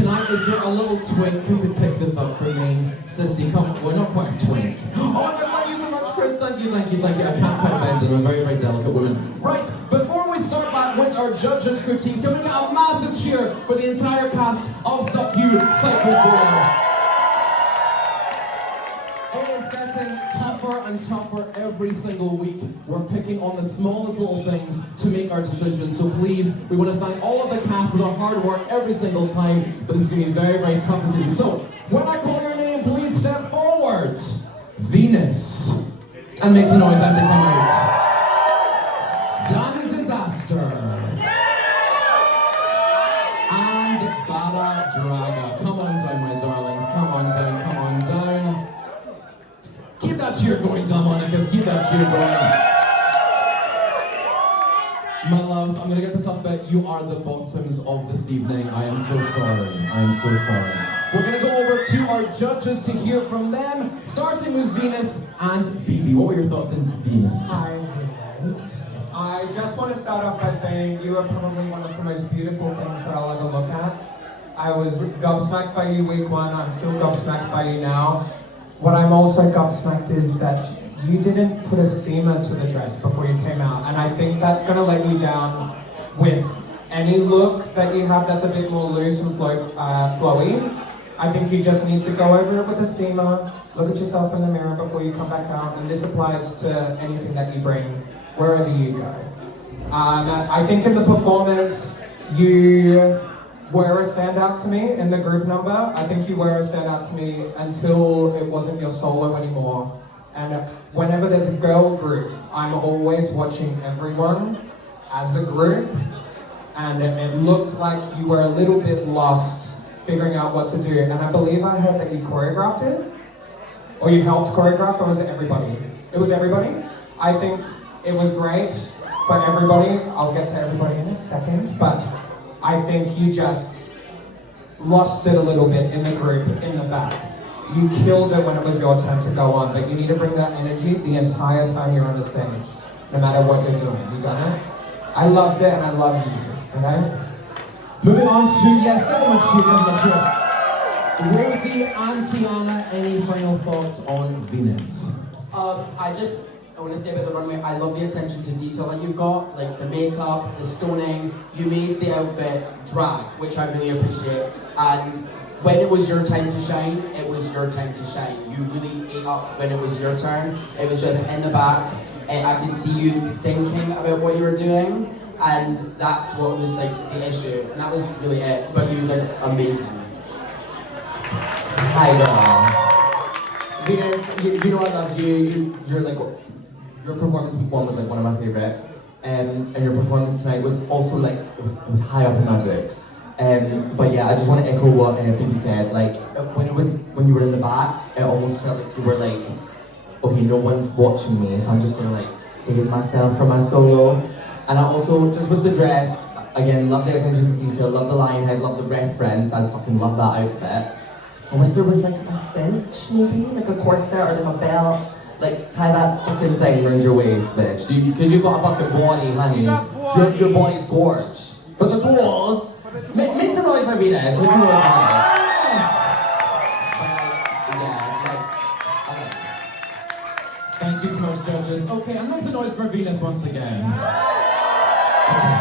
is there a little twink who could pick this up for me? Sissy, come on, we're not quite a twink. Oh, thank you so much, Chris, thank you. I can't quite bend it, I'm a very, very delicate woman. Right, before we start back with our judges' critiques, can we get a massive cheer for the entire cast of Suck You Cycle 4? It is getting tougher and tougher every single week. We're picking on the smallest little things to make our decisions. So please, we want to thank all of the cast for their hard work every single time. But this is going to be very, very tough this evening. So when I call your name, please step forward. Venus. And make some noise as they come out. Dan Disaster. And Bara Draga. Come on down, my darlings. Come on down, come on down. Keep that cheer going, Delmonicas. Keep that cheer going. My loves, I'm gonna get to talk about you are the bottoms of this evening. I am so sorry. I am so sorry. We're gonna go over to our judges to hear from them, starting with Venus and BB. What were your thoughts on Venus? Hi, Venus. I just want to start off by saying you are probably one of the most beautiful things that I'll ever look at. I was gobsmacked by you week one. I'm still gobsmacked by you now. What I'm also gobsmacked is that you didn't put a steamer to the dress before you came out, and I think that's going to let you down with any look that you have that's a bit more loose and flowy. I think you just need to go over it with a steamer, look at yourself in the mirror before you come back out, and this applies to anything that you bring wherever you go. I think in the performance, you were a standout to me in the group number. I think you were a standout to me until it wasn't your solo anymore. And whenever there's a girl group, I'm always watching everyone as a group. And it looked like you were a little bit lost figuring out what to do. And I believe I heard that you choreographed it, or you helped choreograph, or was it everybody? It was everybody. I think it was great for everybody. I'll get to everybody in a second, but I think you just lost it a little bit in the group, in the back. You killed it when it was your turn to go on, but you need to bring that energy the entire time you're on the stage, no matter what you're doing. You got it? I loved it and I love you, okay? Moving on to, yes, give them a cheer, give them a cheer. Rosie and Tiana, any final thoughts on Venus? I want to say about the runway, I love the attention to detail that you've got, like the makeup, the stoning. You made the outfit drag, which I really appreciate. And when it was your time to shine, it was your time to shine. You really ate up when it was your turn. It was just in the back. I could see you thinking about what you were doing, and that's what was like the issue. And that was really it. But you did amazing. Hi, girl. Venus, you know I loved you. You're like. Your performance week one was like one of my favourites, and your performance tonight was also like it was high up in my books. But yeah, I just want to echo what Bibi said. Like when you were in the back, it almost felt like you were like, okay, no one's watching me, so I'm just gonna like save myself for my solo. And I also just with the dress, again, love the attention to detail, love the lion head, love the reference. I fucking love that outfit. I wish there was like a cinch, maybe like a corset or like a belt. Like, tie that fucking thing around your waist, bitch. Because you've got a fucking body, honey. Your body's gorge. For the tours, make some noise for Venus. Make some noise for Venus. Thank you so much, judges. Okay, and make some noise for Venus once again. Okay.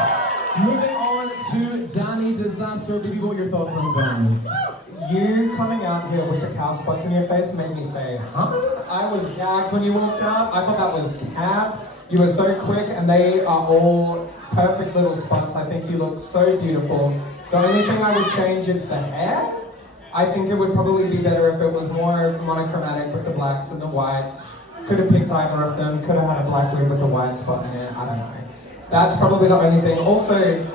Moving on to Danny Disaster. Baby, what are your thoughts on Danny? You coming out here with the cow spots in your face made me say, huh? I was gagged when you walked out. I thought that was cap. You were so quick, and they are all perfect little spots. I think you look so beautiful. The only thing I would change is the hair. I think it would probably be better if it was more monochromatic with the blacks and the whites. Could have picked either of them. Could have had a black wig with a white spot in it. I don't know. That's probably the only thing. Also,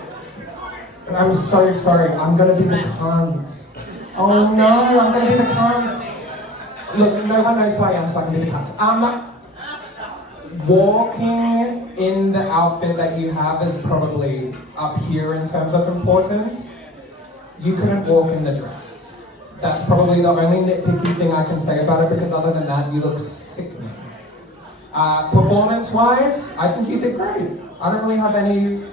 I'm so sorry. I'm gonna be the cunt. Oh no, I'm gonna be the cunt. Look, no one knows who I am, so I can be the cunt. Walking in the outfit that you have is probably up here in terms of importance. You couldn't walk in the dress. That's probably the only nitpicky thing I can say about it, because other than that, you look sickening. Performance-wise, I think you did great. I don't really have any,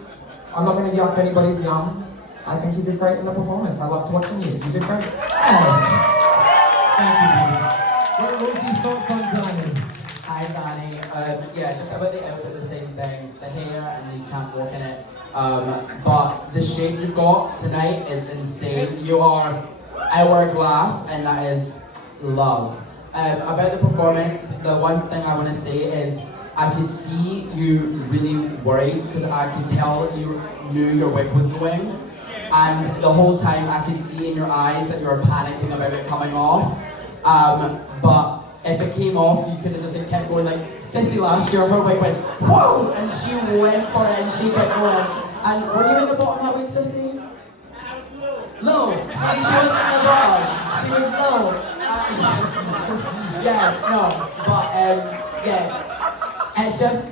I'm not gonna yuck anybody's yum. I think you did great in the performance. I loved watching you. You did great. Yes. Thank you, baby. Right, Rosie, thoughts on Danny? Hi, Danny. Yeah, just about the outfit, the same things. The hair, and you can't walk in it. But the shape you've got tonight is insane. You are hourglass, and that is love. About the performance, the one thing I want to say is I could see you really worried because I could tell you knew your wig was going. And the whole time I could see in your eyes that you were panicking about it coming off. But if it came off, you could have just kept going like Sissy last year, her wig went whoa, and she went for it and she kept going. And were you at the bottom of that wig, Sissy? Low. See, she wasn't at the bottom. She was low. Yeah, no, but yeah, it's just.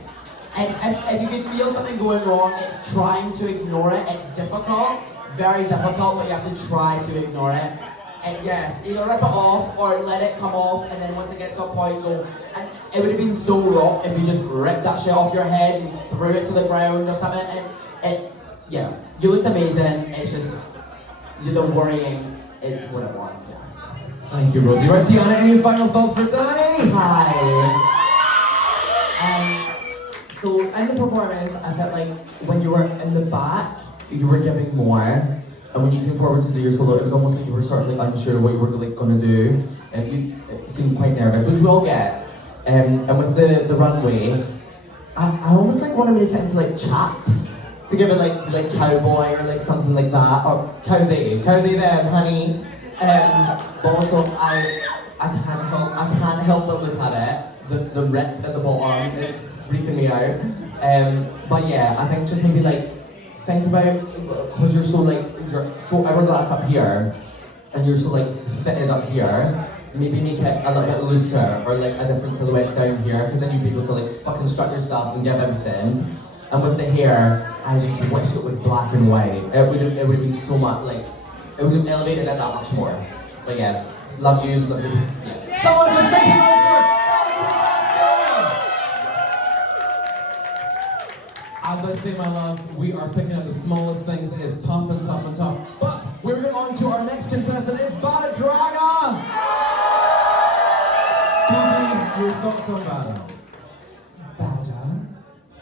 If you could feel something going wrong, it's trying to ignore it. It's difficult, very difficult, but you have to try to ignore it. And yes, either rip it off or let it come off, and then once it gets to a point, go. And it would have been so rock if you just ripped that shit off your head and threw it to the ground or something. And yeah, you looked amazing. It's just the worrying is what it was. Yeah. Thank you, Rosie. Right, Tiana, any final thoughts for Danny? Hi. So in the performance, I felt like when you were in the back, you were giving more, and when you came forward to do your solo, it was almost like you were sort of like unsure of what you were like gonna do, and you seemed quite nervous, which we all get. And with the runway, I almost like want to make it into like chaps to give it like cowboy or like something like that, or cow they them, honey. But also I can't help but look at it. The rip at the bottom is freaking me out. But yeah, I think just maybe like think about, because you're so hourglass up here and you're so like fitted up here, maybe make it a little bit looser or like a different silhouette down here, because then you'd be able to like fucking strut your stuff and give everything. And with the hair, I just wish it was black and white. It would have been so much like, it would have elevated it that much more. But yeah, love you. Yeah. Delmonicas, make some noise for it. As I say, my loves, we are picking up the smallest things. It is tough and tough and tough. But we're moving on to our next contestant. It's Bada Draga. Phoebe, your thoughts on Bada?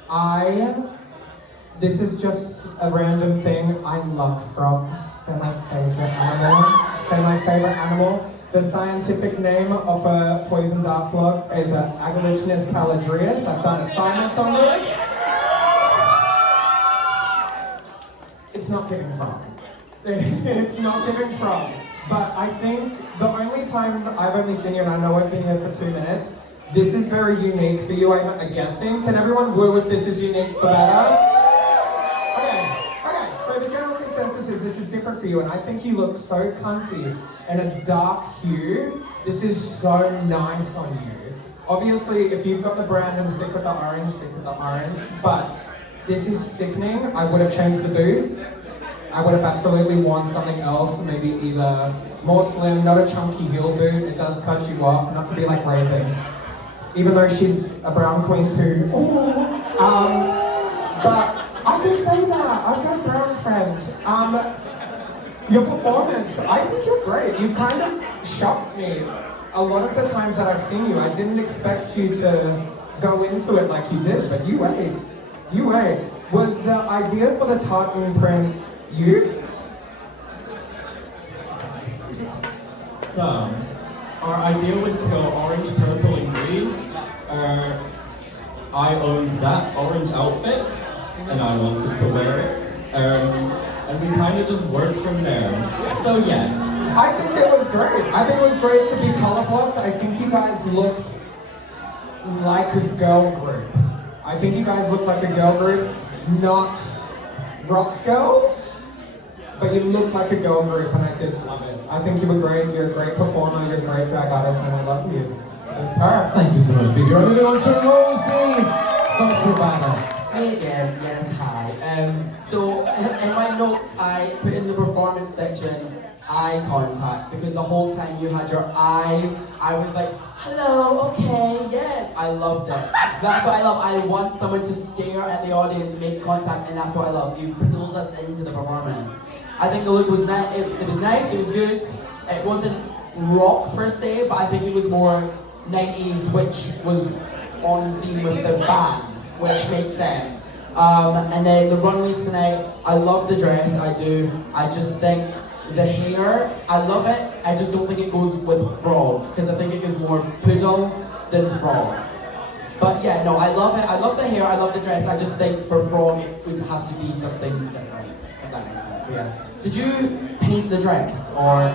Bada? This is just a random thing. I love frogs. They're my favorite animal. The scientific name of a poison dart frog is Agalichnus caladrius. I've done assignments on this. It's not giving frog. It's not giving frog. But I think the only time that I've only seen you, and I know I've been here for 2 minutes, this is very unique for you, I'm guessing. Can everyone woo if this is unique for Bada? Okay, so the general consensus is this is different for you, and I think you look so cunty in a dark hue. This is so nice on you. Obviously, if you've got the brand and stick with the orange, stick with the orange, but this is sickening. I would have changed the boot. I would have absolutely worn something else, maybe either more slim, not a chunky heel boot. It does cut you off, not to be like Raven, even though she's a brown queen too. But I can say that, I've got a brown friend. Your performance, I think you're great. You kind of shocked me. A lot of the times that I've seen you, I didn't expect you to go into it like you did, but you ate. You ate. Was the idea for the tartan print you? So, our idea was to go orange, purple, and green. I owned that orange outfit, and I wanted to wear it. And we kind of just worked from there. So yes. I think it was great. I think it was great to be color blocked. I think you guys looked like a girl group. I think you guys looked like a girl group, not rock girls, but you looked like a girl group, and I did love it. I think you were great. You're a great performer. You're a great drag artist, and I love you. So, Thank you so much, baby. Right, moving on to Rosie. Thanks for Bada. Hey again, yes, hi. So in my notes, I put in the performance section, eye contact, because the whole time you had your eyes, I was like, hello, okay, yes. I loved it. That's what I love. I want someone to stare at the audience, make contact, and that's what I love. You pulled us into the performance. I think the look was nice. It was nice. It was good. It wasn't rock per se, but I think it was more 90s, which was on theme with the band, which makes sense. And then the runway tonight, I love the dress, I do. I just think the hair, I love it. I just don't think it goes with frog, because I think it goes more poodle than frog. But yeah, no, I love it. I love the hair, I love the dress. I just think for frog, it would have to be something different, if that makes sense. But yeah. Did you paint the dress, or?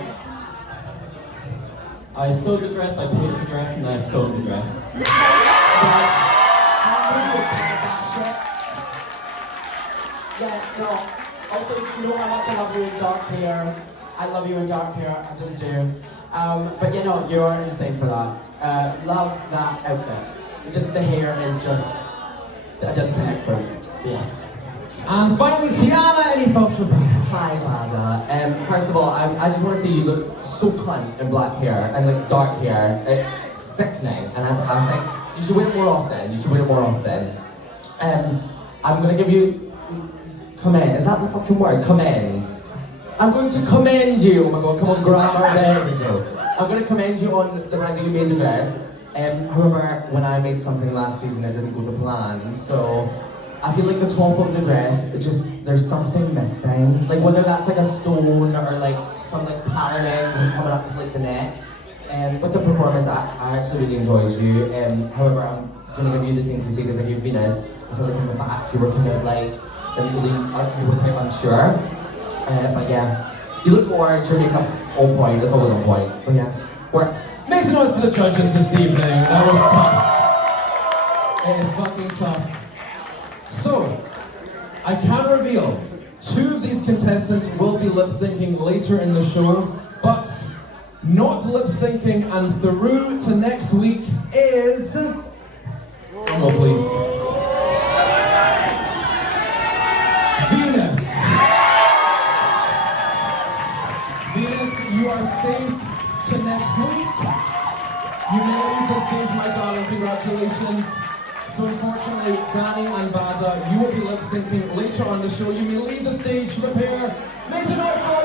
I sewed the dress, I painted the dress, and I stole the dress. Yeah, no. Also, you know how much I love you in dark hair. I love you in dark hair, I just do. But you know, you are insane for that. Love that outfit. Just the hair is just a disconnect for me. Yeah. And finally, Tiana, any thoughts for Bada? Hi, Bada. First of all, I just want to say you look so cunt in black hair and like dark hair. It's sickening, and I think you should wear it more often. You should wear it more often. I'm gonna give you commend. Is that the fucking word? Commends. I'm going to commend you. Oh my god, come on, grammar. There we go. I'm going to commend you on the fact that you made the dress. However, when I made something last season, it didn't go to plan. So I feel like the top of the dress, there's something missing. Like whether that's like a stone or like some like paralleling coming up to like the neck. With the performance, I actually really enjoyed you. However, I'm going to give you the same critique as I gave Venus. I feel like in the back, you were kind of like, you were quite unsure. But yeah, you look forward, your makeup's on point, it's always on point. But yeah, work. Make some noise for the judges this evening. That was tough. It is fucking tough. So, I can reveal 2 of these contestants will be lip syncing later in the show, but not lip syncing and through to next week is. Drumroll, please. Venus. Venus, you are safe to next week. You may leave the stage, my darling. Congratulations. So unfortunately, Danny and Bada, you will be lip syncing later on the show. You may leave the stage to prepare. Make some noise.